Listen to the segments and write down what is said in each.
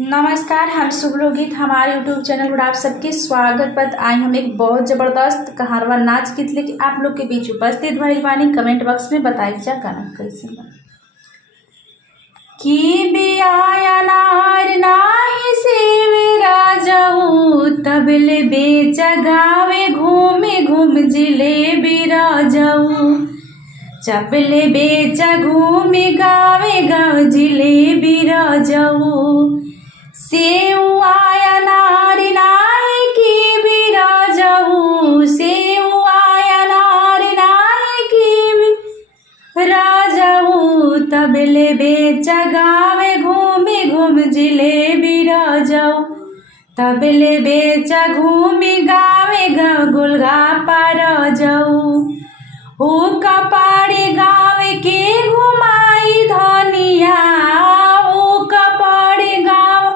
नमस्कार, हम शुभ लोकगीत हमारे यूट्यूब चैनल पर आप सबके स्वागत पर आई हम एक बहुत ज़बरदस्त कहारवा नाच गीत लेके आप लोग के बीच उपस्थित भइल बानी। कमेंट बॉक्स में बताई जा गाना कैसे बा। की बिया नार नाही सेवेरा जाऊ तबले बेचा गावे घूमे घूम जिलेबी राजाऊ चपले बेचा घूमे गावे गाँव जिलेबी राजाऊ सेऊ आया नारी नाई की बिराजाऊ सेऊ आया नारी नाई की राजाऊ तबले बेचा गावे घूमे घूम जिलेबी राजाऊ तबले बेचा घूमे गावे गाँव गोलगापा राजाऊ ओ कपाड़े गावे के घुमाई धनिया ओ कपाड़े गाँव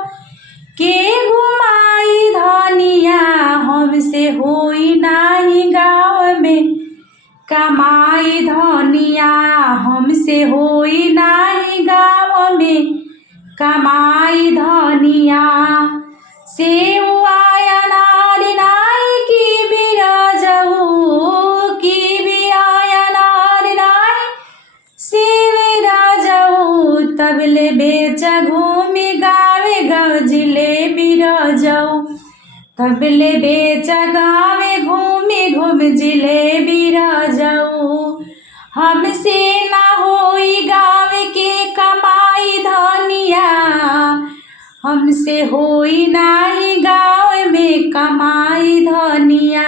के घुमाई धनिया हमसे होई नाही गाँव में कमाई धनिया हमसे होई नाही गाँव में कमाई धनिया सेऊ आया नारी नाई की बिराजाऊ की भी आया नारी नाई सेवे राजाऊ तबले बेचा घूमी गावे गाँव जिलेबी राजाऊ तबले बेचा गावे घूमी घूम जिलेबी राजाऊ हमसे ना होई गावे के कमाई धनिया हमसे होई नाही गाँव में कमाई धनिया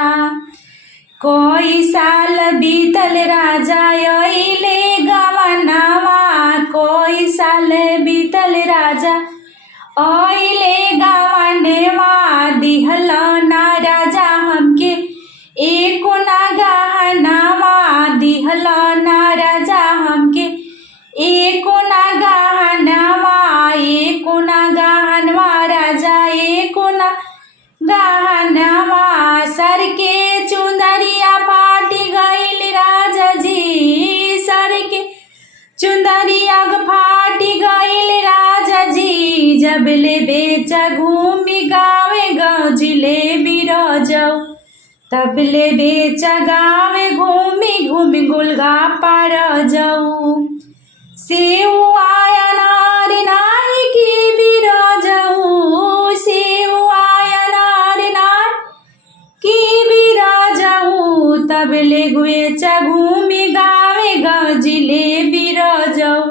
कोई साल बीतल राजा अइले गवनवा कोई साल बीतल राजा अइले गवनवा दिहल ना राजा हमके एको ना गहनवा दिहल ना राजा हमके एको ना गहनवा एको ना गहनवा राजा एको ना गहनवा सर के चुंदरिया फाटी गइल राजा जी सर के चुंदरिया फाटी गइल राजा जी जबले बेचा घूमी गावे गाँव जिलेबी राजाऊ तबले बेचा गावे घूमी घूमी गोलगापा राजाऊ सेऊ आया नारी नाई की बिराजाऊ सेऊ आया नारी नाई की बिराजाऊ तबले बेचा घूमी गावे गाँव जिलेबी राजाऊ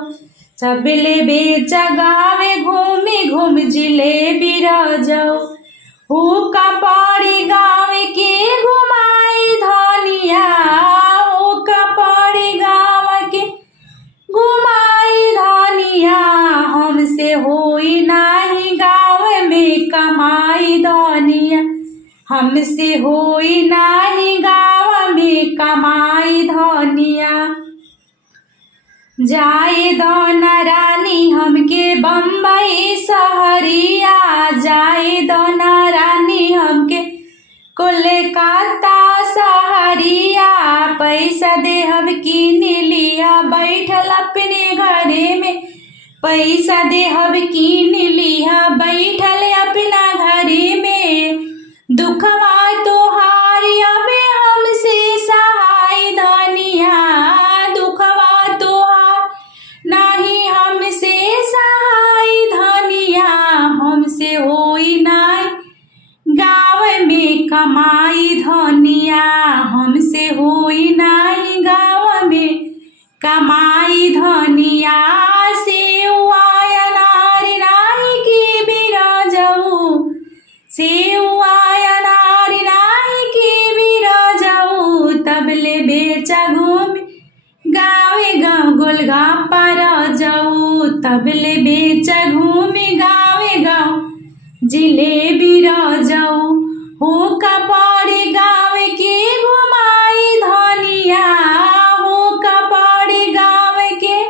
तबले बेचा गावे घूमी घूम जिलेबी राजाऊ हुक्का पड़ी गावे के घुमाई धनिया हुक्का पड़ी गाँव के घुमाई धनिया हमसे होई नाही गाँव में कमाई धनिया हमसे होई नाही गाँव में कमाई धनिया जाए दोना रानी हमके बम्बई सहरिया जाए दोना रानी हमके कोलकाता सहरिया पैसा दे हम कीन लिया बैठल अपने घरे में पैसा दे हम कीन लिया बैठल अपना घरे में दुखवा तोहार अबे हमसे सहाय धनिया दुखवा तोहार नहीं हमसे सहाय धनिया हमसे होई नाही गाँव में कमाई धनिया हमसे होई नाही गाँव में कमाई धनिया सेऊ आया नारी नाई की बिराजाऊ सेऊ आया नारी नाई की बिराजाऊ तबले बेचा घूमी गावे गाँव गोलगापा राजाऊ तबले बेचा घूमी गावे गाँव जिलेबी राजाऊ हुक्का पड़ी गावे के घुमाई धनिया हुक्का पड़ी गावे के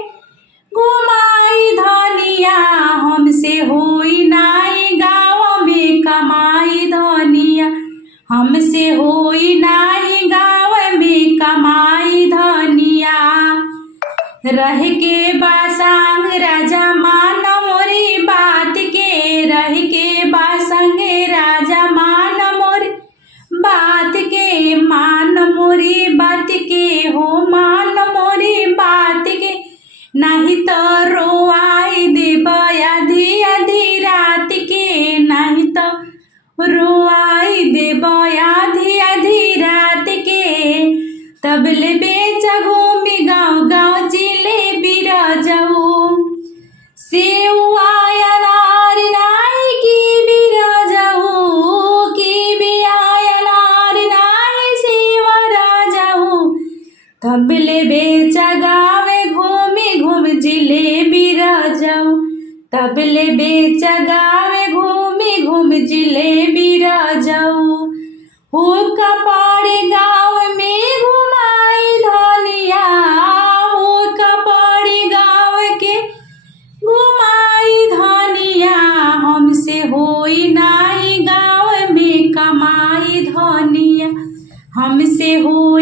घुमाई धनिया हमसे होई नाही गाँव में कमाई धनिया हमसे होई नाही गाँव में कमाई धनिया रह के बासांग राजा मान मोरी बात के रह रोआई देब आधी आधी रात के तबले बेचा घूमी गाँव गाँव जिलेबी रजऊ सेवा अनार नाई की भी रजऊ की भी अनार नाई सेवा रजऊ तबले बेचा गावे घूमी घूम जिलेबी रजऊ तबले बेचा गावे घूमी घूम जिलेबी रजऊ हो कपाड़े गाँव में घुमाई धनिया हो कपाड़े गाँव के घुमाई धनिया हमसे होई नाई गाँव में कमाई धनिया हमसे हो